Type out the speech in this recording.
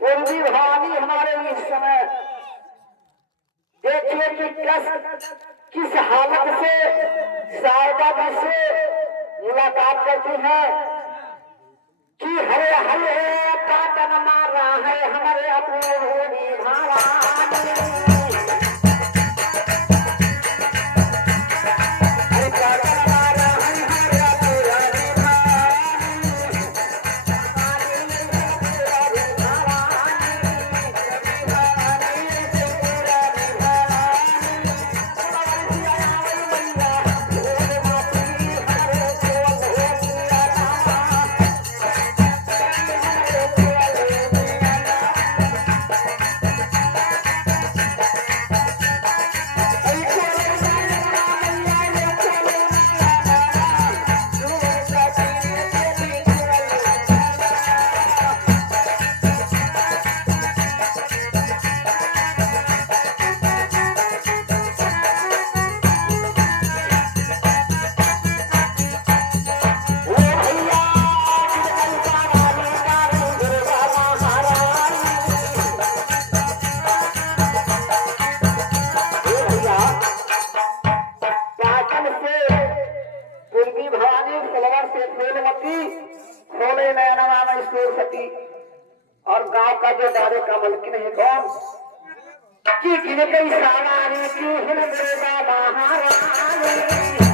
पूर्वी भवानी हमारे इस समय देखिए कि किस हालत से शारदा जी से मुलाकात करती है कि हरे हरे काटन मार रहा है हमारे अपने भूमि भवानी और गांव का जो दारे का मलकिन है कौन कि गिर गई सारा की हिल महारानी